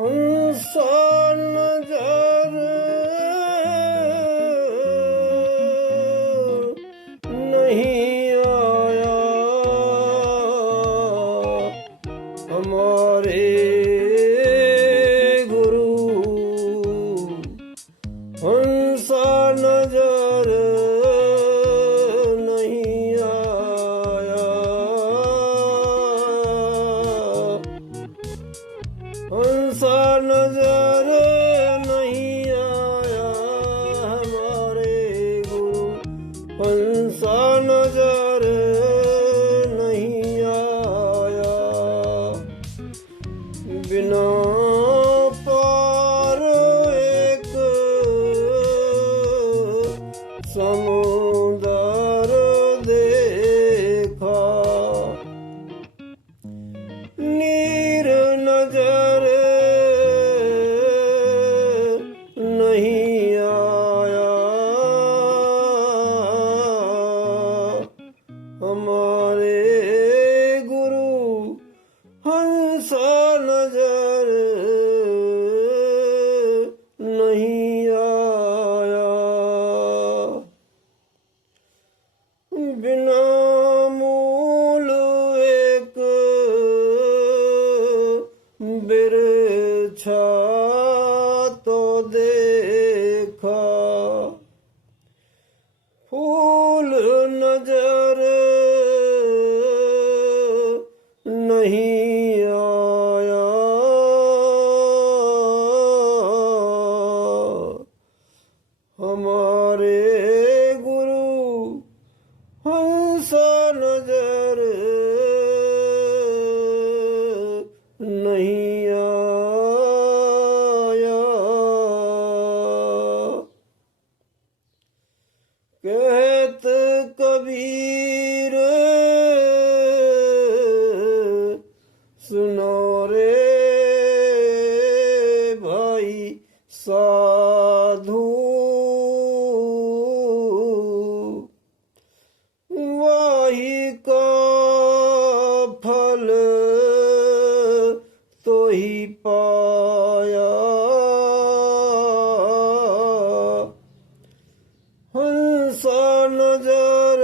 हंसा नजर नहीं आया हमारे गुरु। हंसा नजर नहीं आया हंसा नजर नहीं आया हमारे गुरु। हंसा नजर नहीं आया बिना पार एक समुंदर देखा। नीर नजर नहीं आया हमारे गुरु। हंसा नजर नहीं आया बिना मूल एक बिरछा तो देखा। फूल नजर नहीं आया हमारे गुरु। हंसा नजर नहीं आया। कहत कबीर सुनो रे भाई साधु। वाही का फल तो ही पाया। हंसा नजर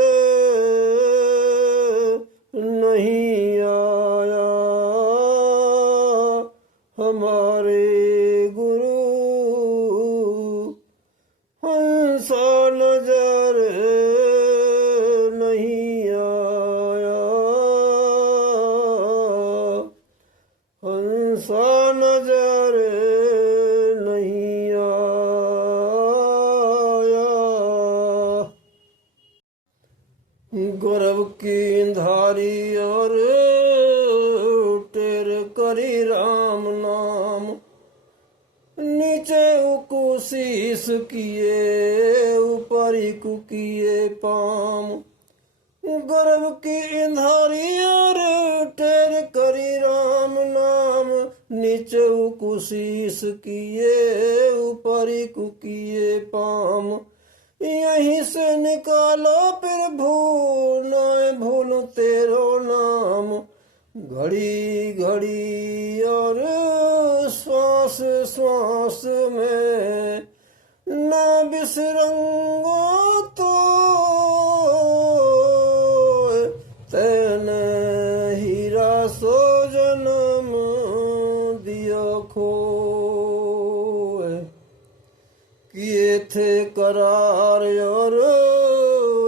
नहीं आया हमारे गुरु। हंसा नजर नहीं आया हंसा नजर नहीं आया। गौरव की धारी और टेर करी राम नाम। नीचे उकु शीस किए ऊपरी कुकिए पाम। गर्भ की इंधारी और टेर करी राम नाम। नीचे उकु शीस किए ऊपरी कुकिए पाम। यहीं से निकालो फिर भूल न भूलूं तेरो नाम। घड़ी घड़ी और श्वास श्वास में न बिसरंगो तो तेने हीरा सो जन्म दियो खो। किए थे करार और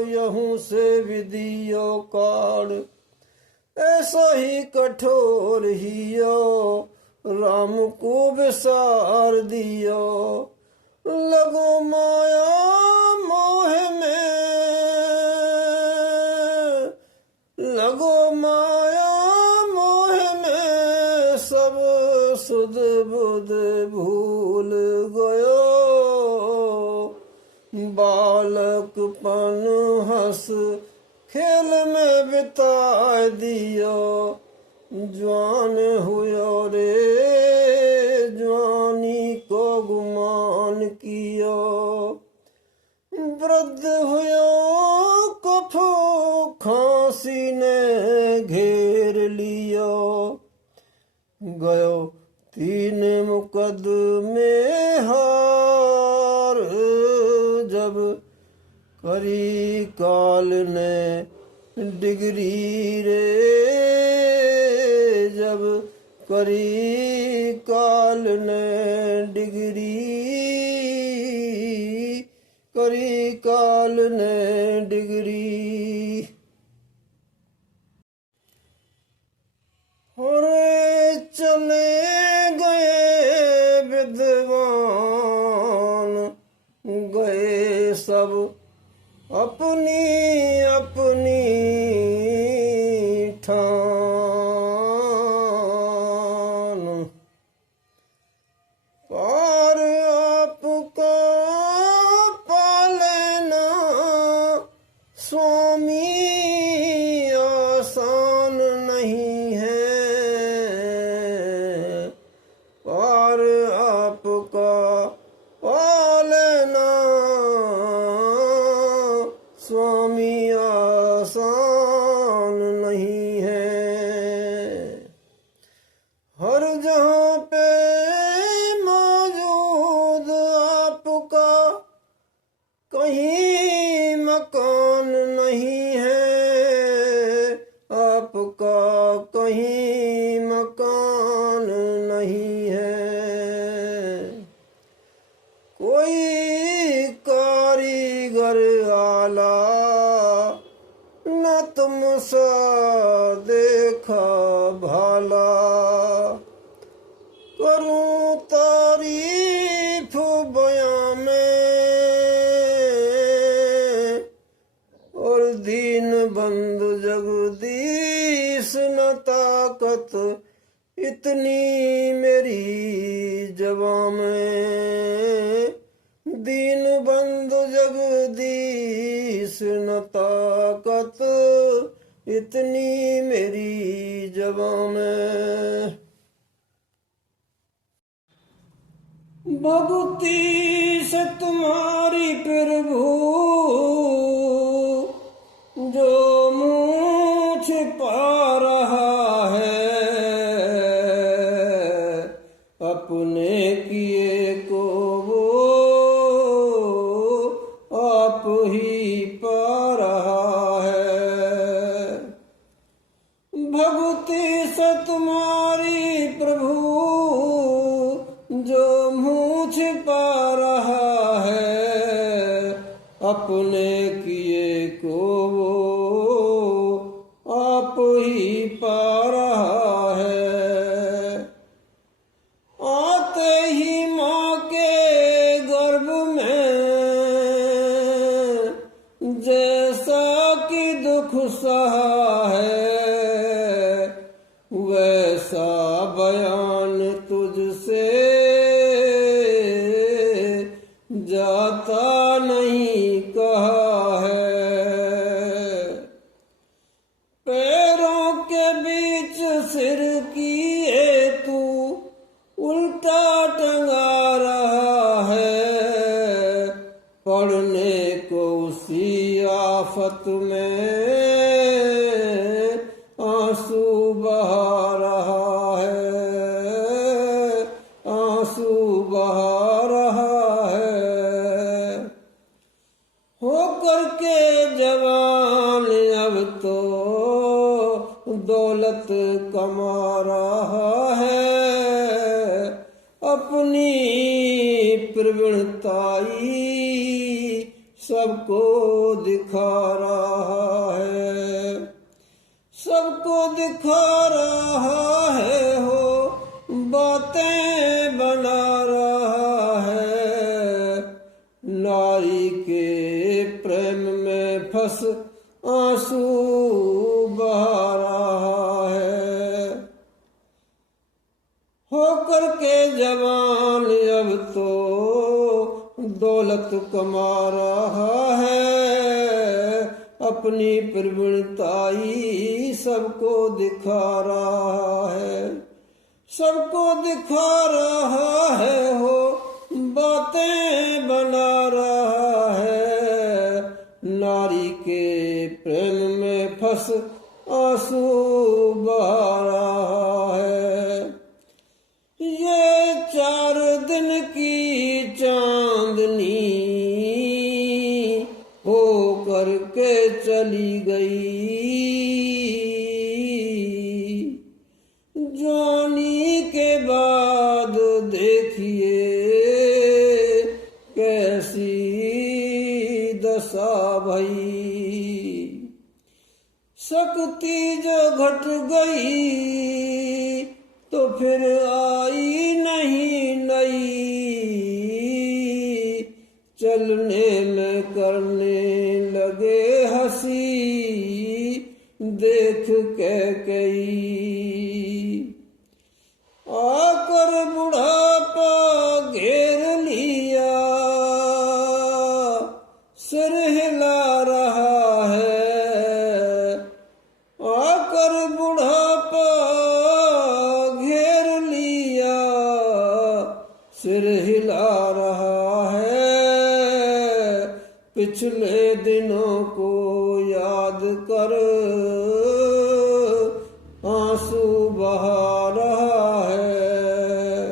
यहूं से विधियो काढ़। ऐसा ही कठोर हियो राम को विसार दियो। लगो माया मोह में लगो माया मोह में सब सुध बुध भूल गयो। बालकपन हंस खेल में बिता दियो। जवान हुयो रे जवानी को गुमान कियो। वृद्ध हुयो कफ खांसी ने घेर लियो। गयो तीन मुकदमे हार जब करी काल ने डिग्री रे, जब करी काल ने डिग्री, करी काल ने डिग्री। और चले गए विद्वान, गए सब अपनी अपनी ठान। पार आपका पालना स्वामी आसान नहीं है, पार आपका पालना स्वामी आसान नहीं है। हर जहाँ पे मौजूद आपका कहीं मकान नहीं है, आपका कहीं मकान नहीं है। कोई कारीगर आला न तुमसा देखा भाला, करूं तारीफ बयां में और दीन बंधु जगदीश न ताकत इतनी मेरी जबां में, दीन बंधु जगदीश न ताकत इतनी मेरी जबां में। भक्ति से तुम्हारी प्रभु जो मुँह छिपा रहा है, अपने किए को वो आप ही पा रहा है। भक्ति से तुम्हारी प्रभु जो मुँह छिपा रहा है, अपने किए को वो आप ही पा रहा है। आते ही माँ के गर्भ में जैसा कि दुख सहा है, वैसा बयान तुझसे जाता नहीं कहा है। पैरों के बीच सिर किए तू उल्टा टंगा रहा है, पढ़ने को उसी आफत में आंसू बहा रहा है, आंसू बहा रहा है। होकर के जवान अब तो दौलत कमा रहा है, अपनी प्रवीणताई सबको दिखा रहा है, सबको दिखा रहा है। हो बातें बना रहा है, नारी के प्रेम में फंस आंसू बहा रहा है। होकर के जवान अब तो दौलत कमा रहा है, अपनी प्रवीणताई सबको दिखा रहा है, सबको दिखा रहा है। हो बातें बना रहा है, नारी के प्रेम में फंस आंसू बहा रहा है। चली गई। जवानी के बाद देखिए कैसी दशा भई। शक्ति जो घट गई तो फिर आई नहीं नई। चलने में करने लगे हंसी देख के कई। आकर बुढ़ापा घेर लिया, सिर हिला रहा है। आकर बुढ़ापा घेर लिया, सिर हिला रहा है। पिछले दिनों को याद कर आंसू बहा रहा है।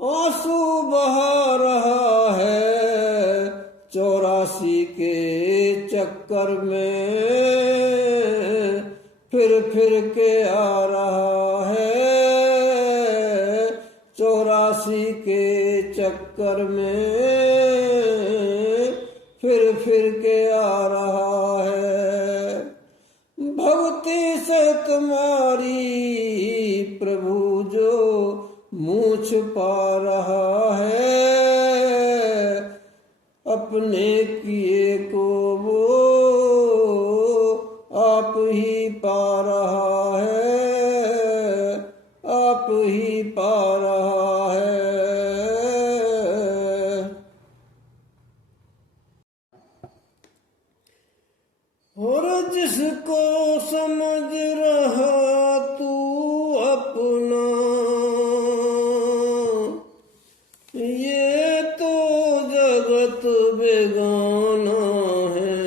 आंसू बहा रहा है 84 के चक्कर में। फिर के आ रहा है 84 के चक्कर में। फिर के आ रहा है। भक्ति से तुम्हारी प्रभु जो मूछ पा रहा है। अपने किए को वो आप ही पा रहा है। आप ही पा रहा है। और जिसको समझ रहा तू अपना, ये तो जगत बेगाना है।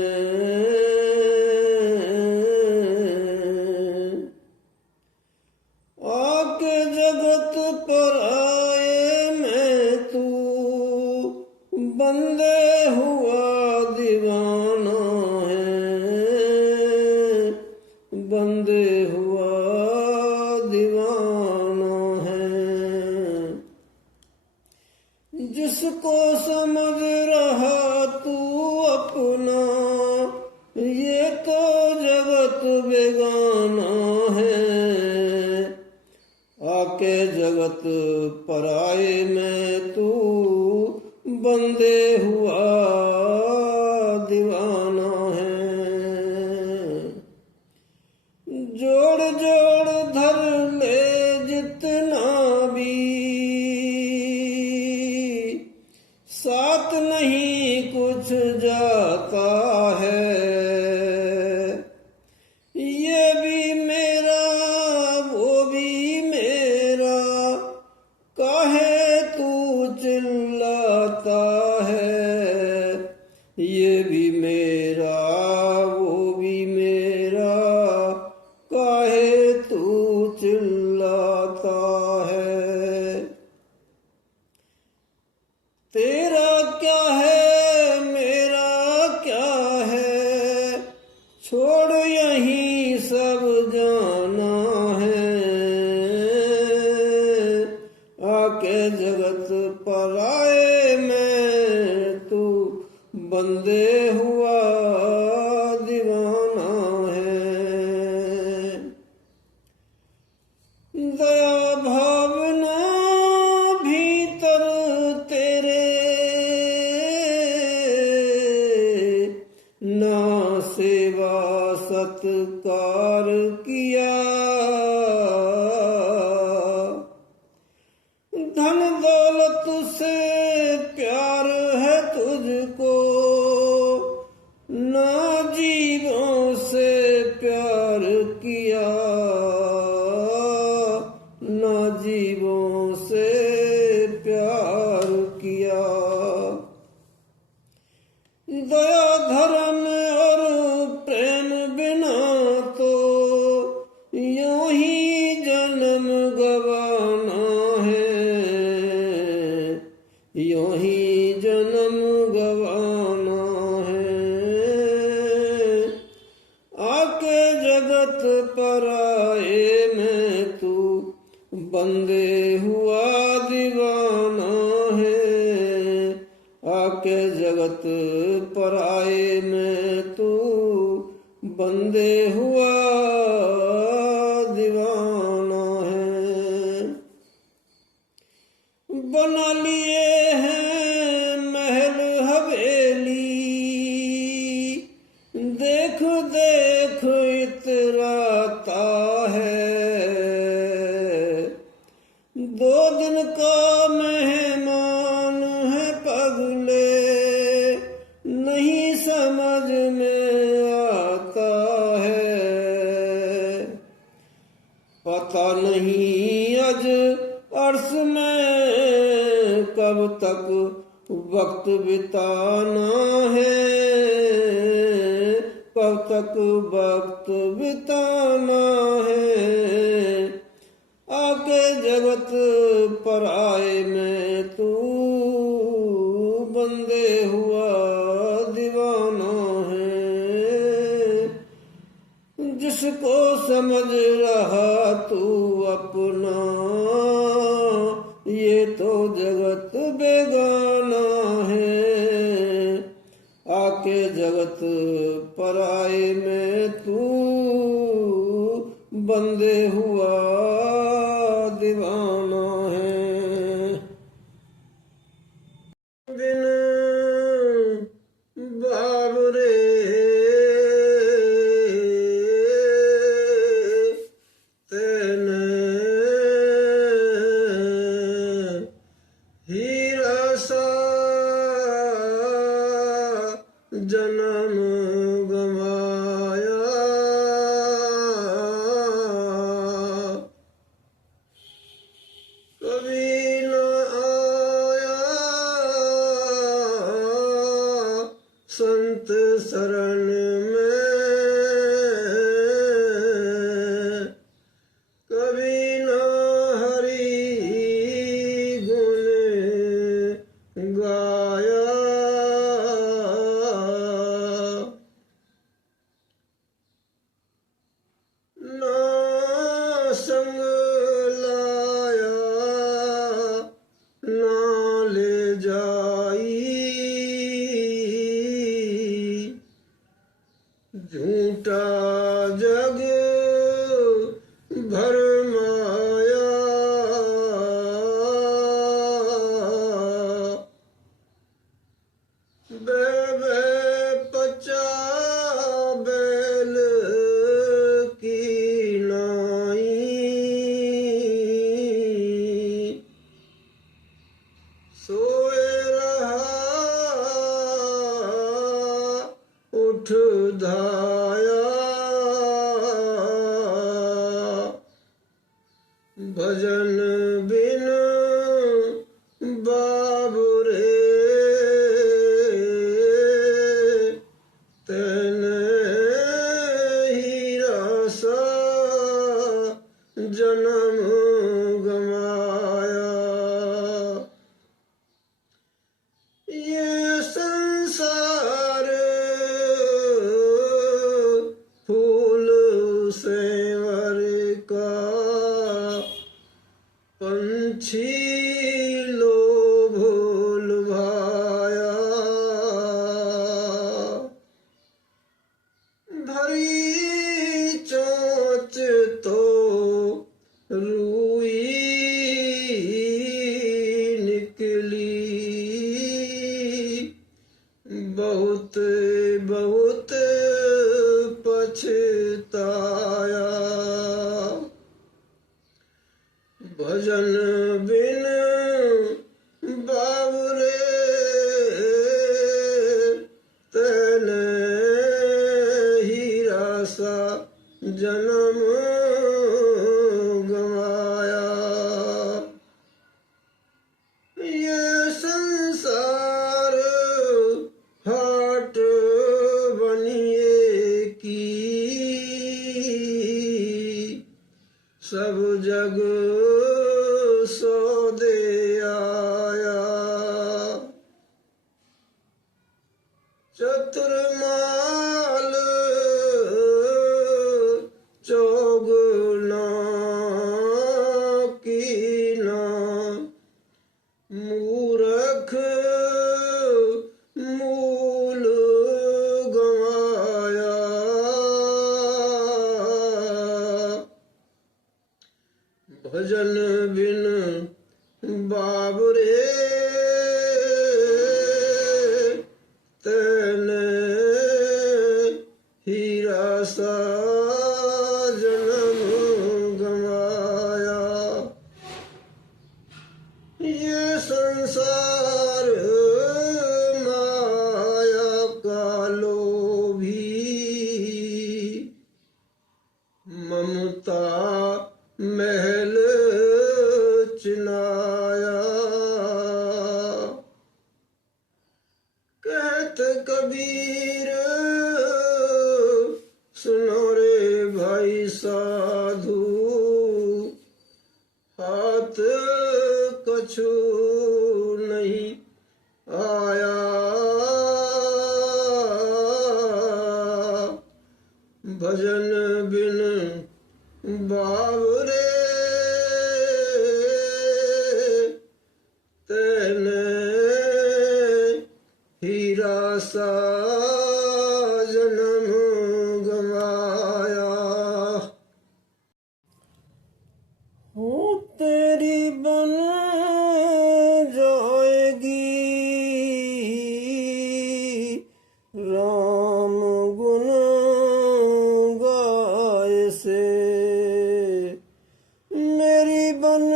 आके जगत पर आए में तू बंदे हुआ दीवाना है। बंदे हुआ दीवाना है। जिसको समझ रहा तू अपना, ये तो जगत बेगाना है। आके जगत पराए में तू बंदे हुआ दीवाना है। जोड़ जोड़ धर ले जितना भी, साथ नहीं कुछ जाता है। ये भी मेरा वो भी मेरा, काहे तू चिल्लाता है। ये भी मेरा वो भी मेरा, काहे तू चिल्लाता है। तेरा क्या है मेरा क्या है, छोड़ यहीं सब जाना है। आके जगत पर आए में तू बंदे हुआ दीवाना है। दया भावना भीतर तेरे, ना सेवा सत्कार किया। धन दौलत से प्यार है तुझको, ना जीवों से प्यार किया। ना जीवों से प्यार किया। दया धर्म और प्रेम बिना तो यूं ही पराए में तू बंदे हुआ दीवाना है। आके जगत पराए में तू बंदे हुआ दीवाना है। बना लिए हैं महल हवेली, देख देख इतराता है। 2 दिन का मेहमान है पगले, नहीं समझ में आता है। पता नहीं अज अर्श में कब तक वक्त बिताना है, कब तक वक्त बिताना है। आके जगत पराए में तू बंदे हुआ दीवाना है। जिसको समझ रहा तू अपना, ये तो जगत बेगाना है। आके जगत पराए में तू बंदे हुआ दीवाना है। बिन बाबरे जन्म गवाया, कभी न आया संत शरण में, कभी न हरि गुण गाया। संग लाया ना ले जाई, झूठा जग भरमाया। बे पचा बैल की नाई, सोए रहा उठ धाया। भजन बिन बाबुरे तेने ही रसा जन्म गमाया। ये संसार फूल सेवर का, पंछी लोभ लुभाया। भरी चोंच तो रुई निकली, बहुत बहुत पछताया। भजन बिन बाबुरे तेने ही रासा जन्म गवाया। ये संसार हाट बनिए की, सब जग सौदे आया। चतुर माल चौग भजन बिन बाबरे तेने हीरा सा जन्म गंवाया। ये संसार माया का लोभी ममता महल चिनाया। कहत कबीर सुनो रे भाई साधु हाथ कछु नहीं आया। भजन बिन बाबरे तेने हीरा सा जन्म गंवाया। हूँ तेरी बन जाएगी राम गुण गाए से। मेरी बन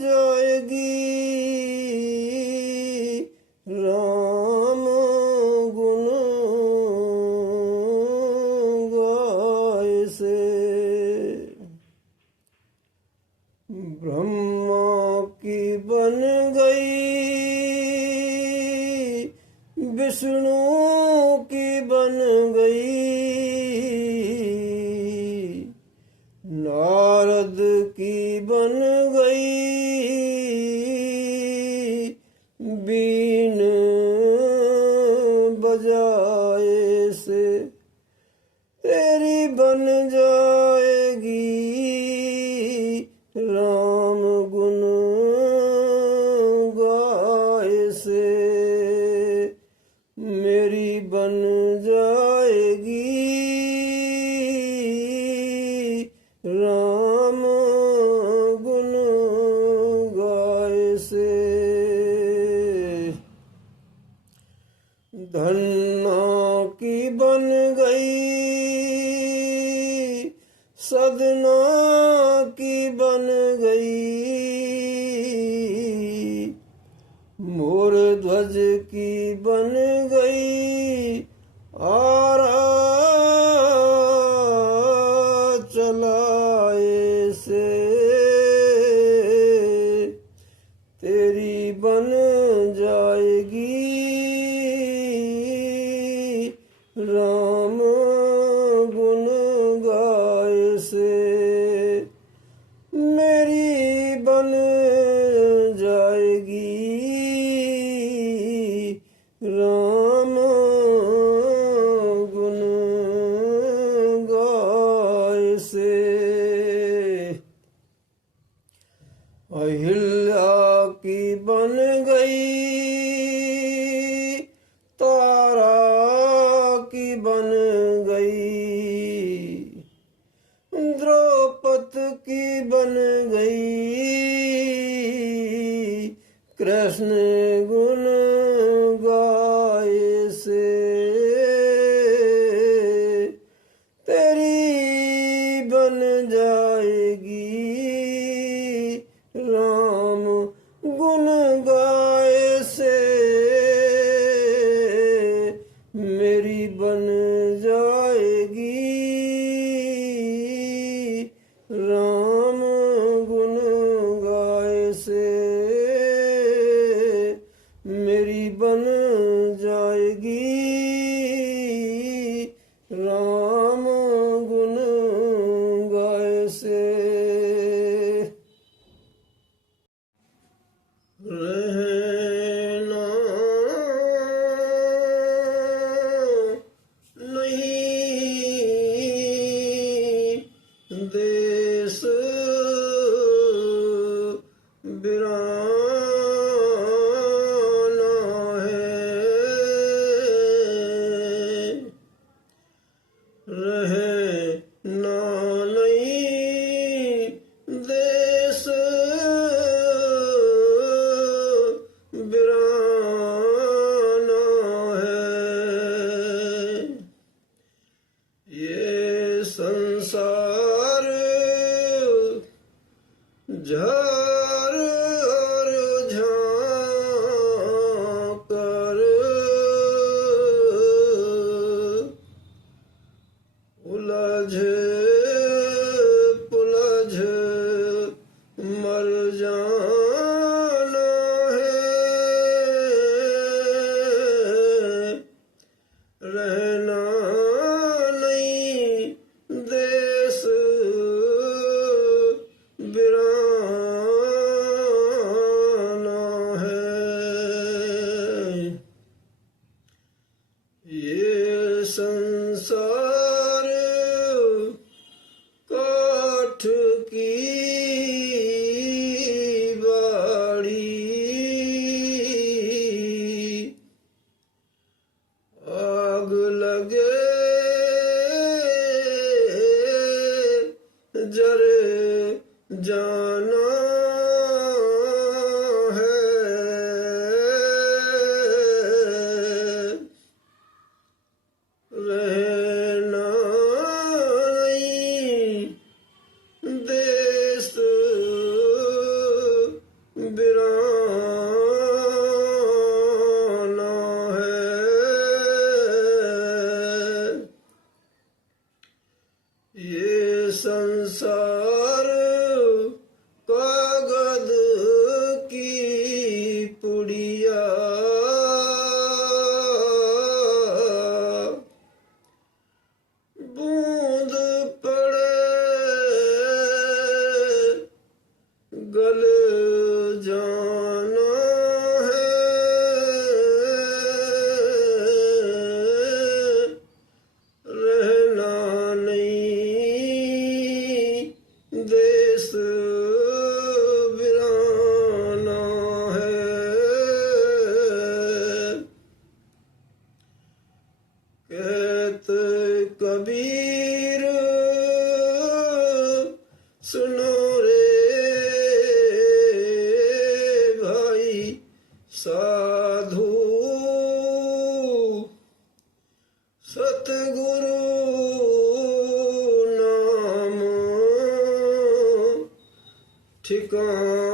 जाएगी राम गुण गाए से। ब्रह्मा की बन गई विष्णु की बन गई नारद की बन गई बीन बजाए से। तेरी बन जाएगी राम गुण गाए से। मेरी बन जाएगी राम गुण गाए से। धन्ना की बन गई सदना की बन गई मोर ध्वज की बन गई आरा चलाए से। तेरी बन जाएगी राम गुण गाए से। मेरी बन जाएगी राम गुण गाए से। अहिल्या की बन गई तारा की बन गई द्रौपदी की बन गई कृष्ण गुण गाए से। तेरी बन जाएगी राम गुण गाए से। मेरी बन जाएगी राम गुण गाए से। मेरी बन जाएगी राम गुण गाए से। रहना नहीं देश बिराना है। रहना नहीं झार और झांकर उलझ पुलझ मर जाना है, रहना नहीं देश बिराना है। ये संसार काठ की बाड़ी, आग लगे जर जाना है, रहना नहीं देश बिराना है। ये संसार कागज की पुड़िया, बूंद पड़े गल जाना है, रहना नहीं देश बिराना है। कहत कबीर सुनो रे भाई साधु, सतगुरु नाम ठिकाना